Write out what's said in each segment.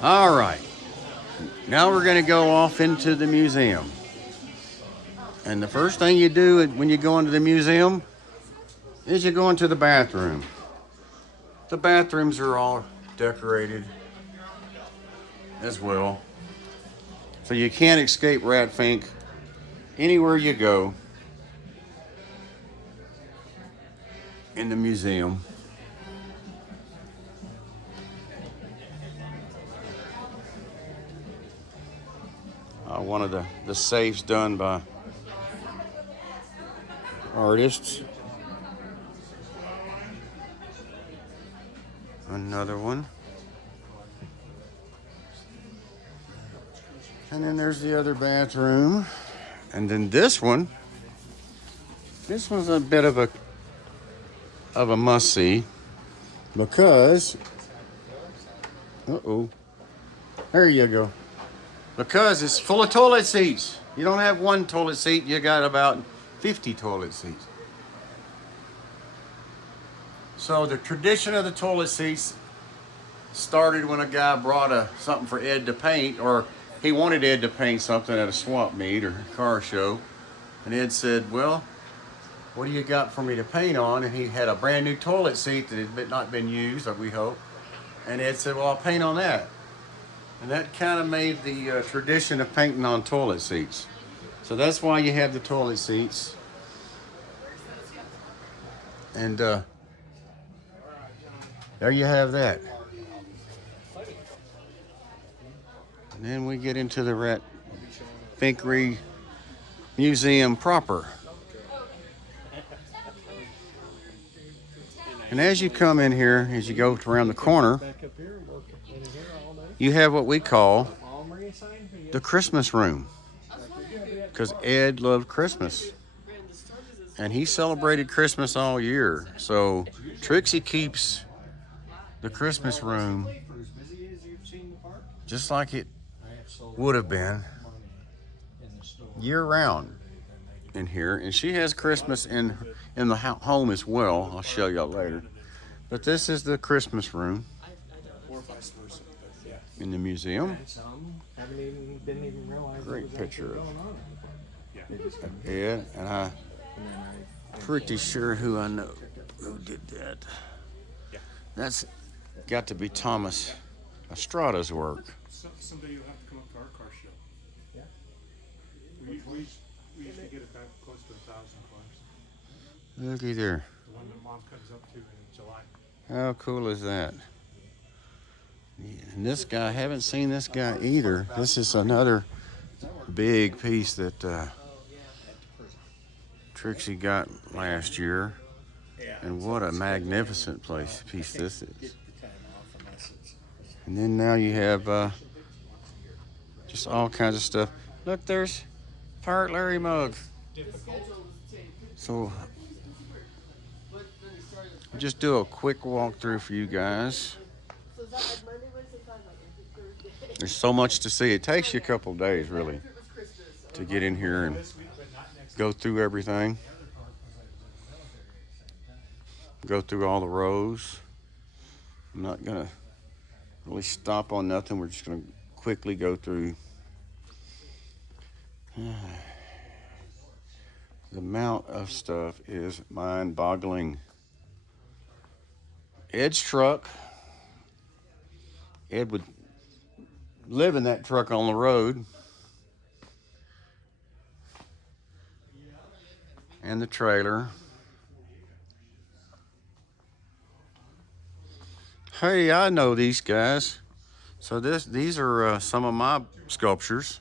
All right, now we're going to go off into the museum. And the first thing you do when you go into the museum is you go into the bathroom. The bathrooms are all decorated as well. So you can't escape Rat Fink anywhere you go in the museum. One of the safes done by artists. Another one. And then there's the other bathroom. And then this one's a bit of a must see because there you go. Because it's full of toilet seats. You don't have one toilet seat, you got about 50 toilet seats. So the tradition of the toilet seats started when a guy brought something for Ed to paint, or he wanted Ed to paint something at a swap meet or car show. And Ed said, well, what do you got for me to paint on? And he had a brand new toilet seat that had not been used, like we hope. And Ed said, well, I'll paint on that. And that kind of made the tradition of painting on toilet seats. So that's why you have the toilet seats. And there you have that. And then we get into the Rat Finkery Museum proper. And as you come in here, as you go around the corner, you have what we call the Christmas room. Because Ed loved Christmas. And he celebrated Christmas all year. So Trixie keeps the Christmas room just like it would have been year round in here. And she has Christmas in the home as well. I'll show y'all later. But this is the Christmas room in the museum. Great picture of Ed, and I'm pretty sure who I know who did that. That's got to be Thomas Estrada's work. Someday you'll have to come up to our car show. Yeah. We usually get it back close to 1,000 cars. Looky there. The one that Mom comes up to in July. How cool is that? And this guy, I haven't seen this guy either. This is another big piece that Trixie got last year. And what a magnificent piece this is. And then now you have just all kinds of stuff. Look, there's Pirate Larry mug. So I'll just do a quick walkthrough for you guys. There's so much to see. It takes you a couple of days, really, to get in here and go through everything. Go through all the rows. I'm not going to really stop on nothing. We're just going to quickly go through. The amount of stuff is mind-boggling. Ed's truck. Ed would live in that truck on the road. And the trailer. Hey, I know these guys. So these are some of my sculptures.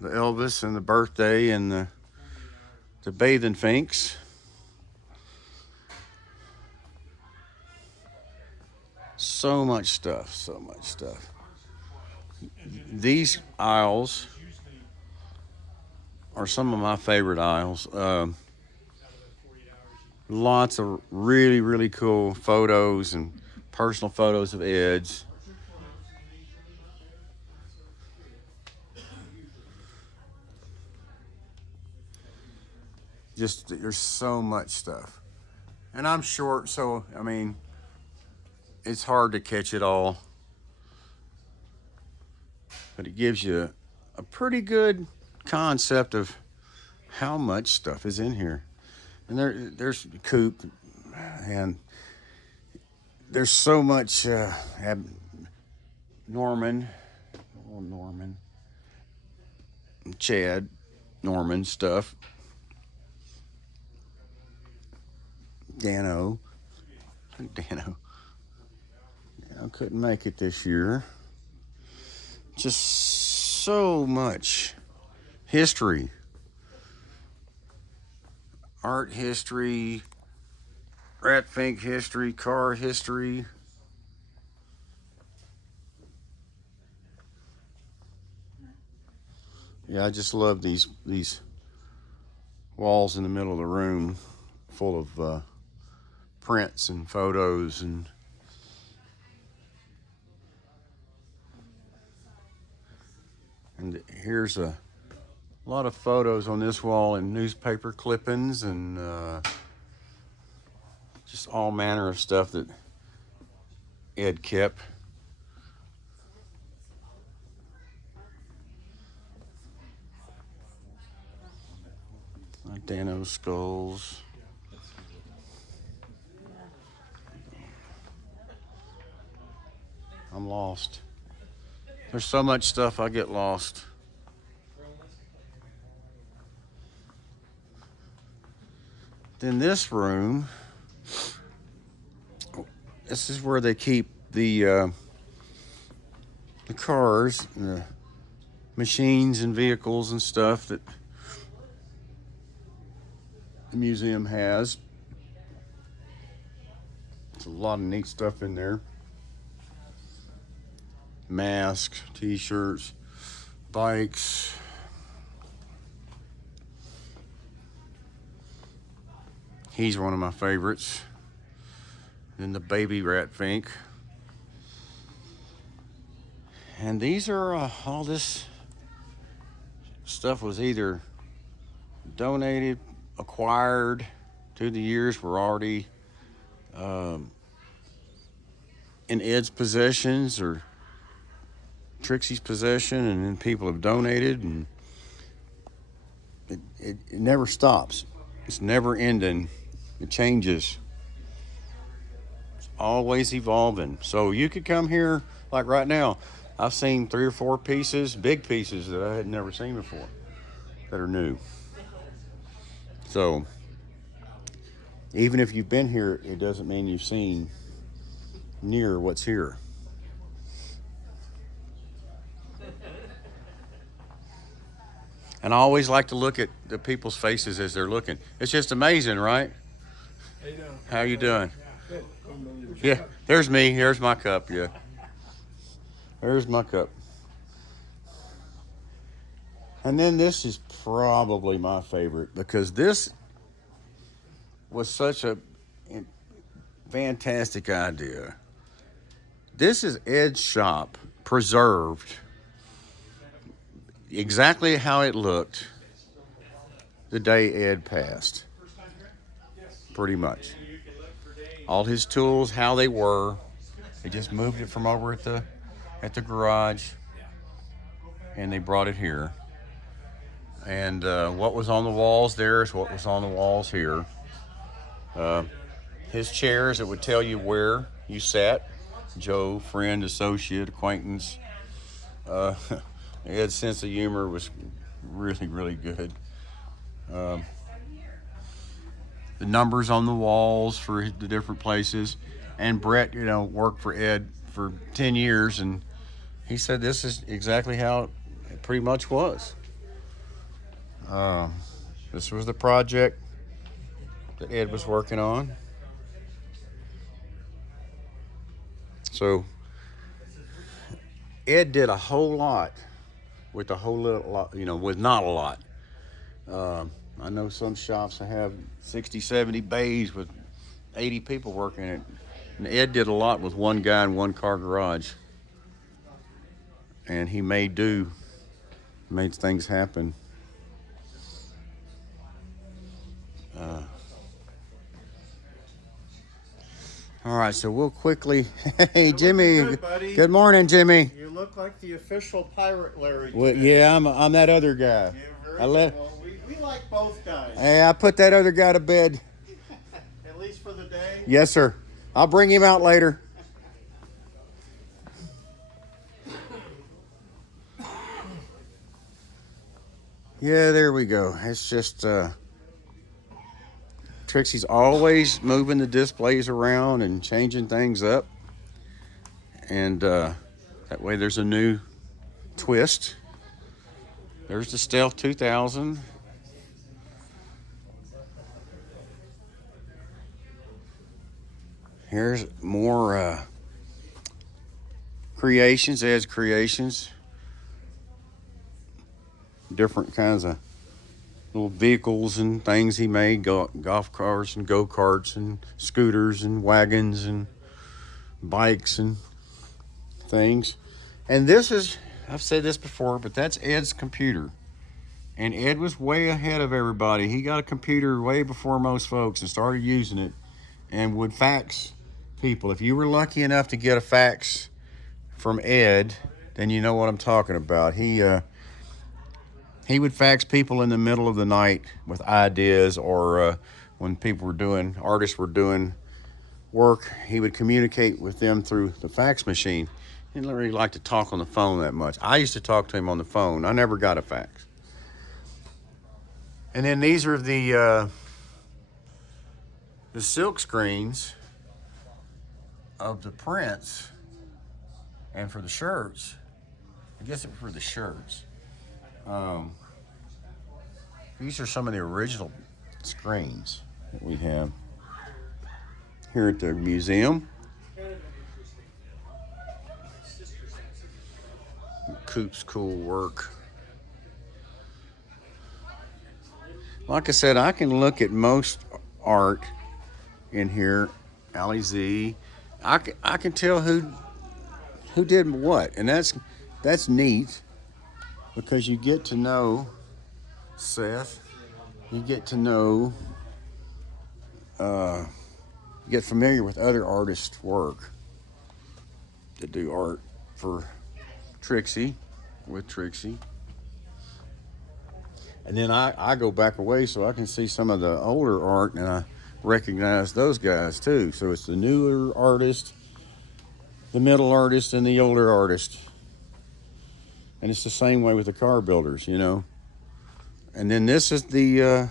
The Elvis and the birthday and the bathing Finks. So much stuff, so much stuff. These aisles are some of my favorite aisles. Lots of really, really cool photos and personal photos of Ed's. Just, there's so much stuff. And I'm short, so, I mean, it's hard to catch it all. but it gives you a pretty good concept of how much stuff is in here. And there's Coop, and there's so much Norman, oh Norman, Chad, Norman stuff. Dano, couldn't make it this year. Just so much history, art history, Rat Fink history, car history. Yeah, I just love these walls in the middle of the room, full of prints and photos and here's a lot of photos on this wall and newspaper clippings and just all manner of stuff that Ed kept. Dano skulls. I'm lost. There's so much stuff I get lost. Then this room, this is where they keep the cars, and the machines and vehicles and stuff that the museum has. There's a lot of neat stuff in there. Masks, t-shirts, bikes. He's one of my favorites. Then the baby Rat Fink. And these are all this stuff was either donated, acquired through the years, were already in Ed's possessions or Trixie's possession, and then people have donated, and it never stops. It's never ending. It changes. It's always evolving. So you could come here, like right now, I've seen 3 or 4 pieces, big pieces that I had never seen before that are new. So even if you've been here, it doesn't mean you've seen near what's here. And I always like to look at the people's faces as they're looking. It's just amazing, right? How you doing? How you doing? Good. Yeah, there's me. Here's my cup. Yeah. There's my cup. And then this is probably my favorite because this was such a fantastic idea. This is Ed's shop, preserved exactly how it looked the day Ed passed. Pretty much. All his tools, how they were. They just moved it from over at the garage, and they brought it here. And what was on the walls there is what was on the walls here. His chairs, it would tell you where you sat. Joe, friend, associate, acquaintance. Ed's sense of humor was really, really good. The numbers on the walls for the different places. And Brett, worked for Ed for 10 years, and he said this is exactly how it pretty much was. This was the project that Ed was working on. So Ed did a whole lot with a whole little lot, with not a lot. I know some shops that have 60, 70 bays with 80 people working in it. And Ed did a lot with one guy in one car garage. And he made things happen. All right, so we'll quickly. Hey, Jimmy. Good, buddy. Good morning, Jimmy. You look like the official pirate Larry. Well, today. yeah, I'm that other guy. Yeah, very I good. let. Well, we like both guys. Hey, I put that other guy to bed. At least for the day. Yes, sir. I'll bring him out later. Yeah, there we go. It's just Trixie's always moving the displays around and changing things up, and that way there's a new twist. There's the Stealth 2000. Here's more creations, Ed's creations. Different kinds of little vehicles and things he made, golf cars and go-karts and scooters and wagons and bikes and things. And this is, I've said this before, but that's Ed's computer. And Ed was way ahead of everybody. He got a computer way before most folks and started using it and would fax people. If you were lucky enough to get a fax from Ed, then you know what I'm talking about. He would fax people in the middle of the night with ideas, or when artists were doing work, he would communicate with them through the fax machine. He didn't really like to talk on the phone that much. I used to talk to him on the phone. I never got a fax. And then these are the silk screens of the prints, and for the shirts. I guess it was for the shirts. These are some of the original screens that we have here at the museum. Coop's cool work. Like I said, I can look at most art in here. Ali Z. I can tell who did what, and that's neat, because you get to know Seth. You get to know, you get familiar with other artists' work that do art for Trixie, with Trixie. And then I go back away so I can see some of the older art, and I recognize those guys too. So it's the newer artist, the middle artist, and the older artist. And it's the same way with the car builders, you know. And then this is the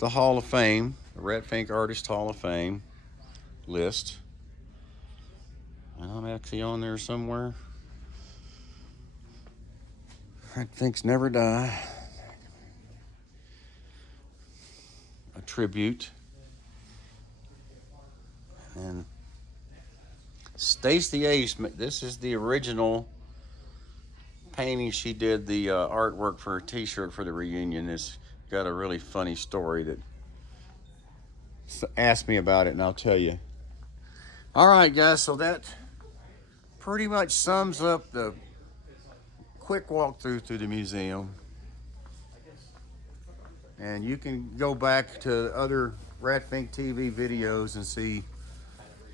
Hall of Fame, the Red Fink Artist Hall of Fame list. And I'm actually on there somewhere. Red Finks never die. A tribute. And Stacy Ace, this is the original painting. She did the artwork for a t-shirt for the reunion. It's got a really funny story that ask me about it and I'll tell you. All right, guys, so that pretty much sums up the quick walkthrough through the museum. And you can go back to other Rat Fink TV videos and see,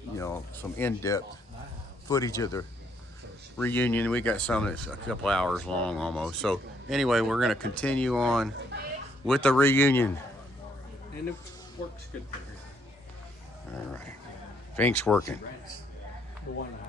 you know, some in-depth footage of the reunion. We got some that's a couple hours long almost. So anyway, we're going to continue on with the reunion. And it works good. All right. Fink's working. Why not?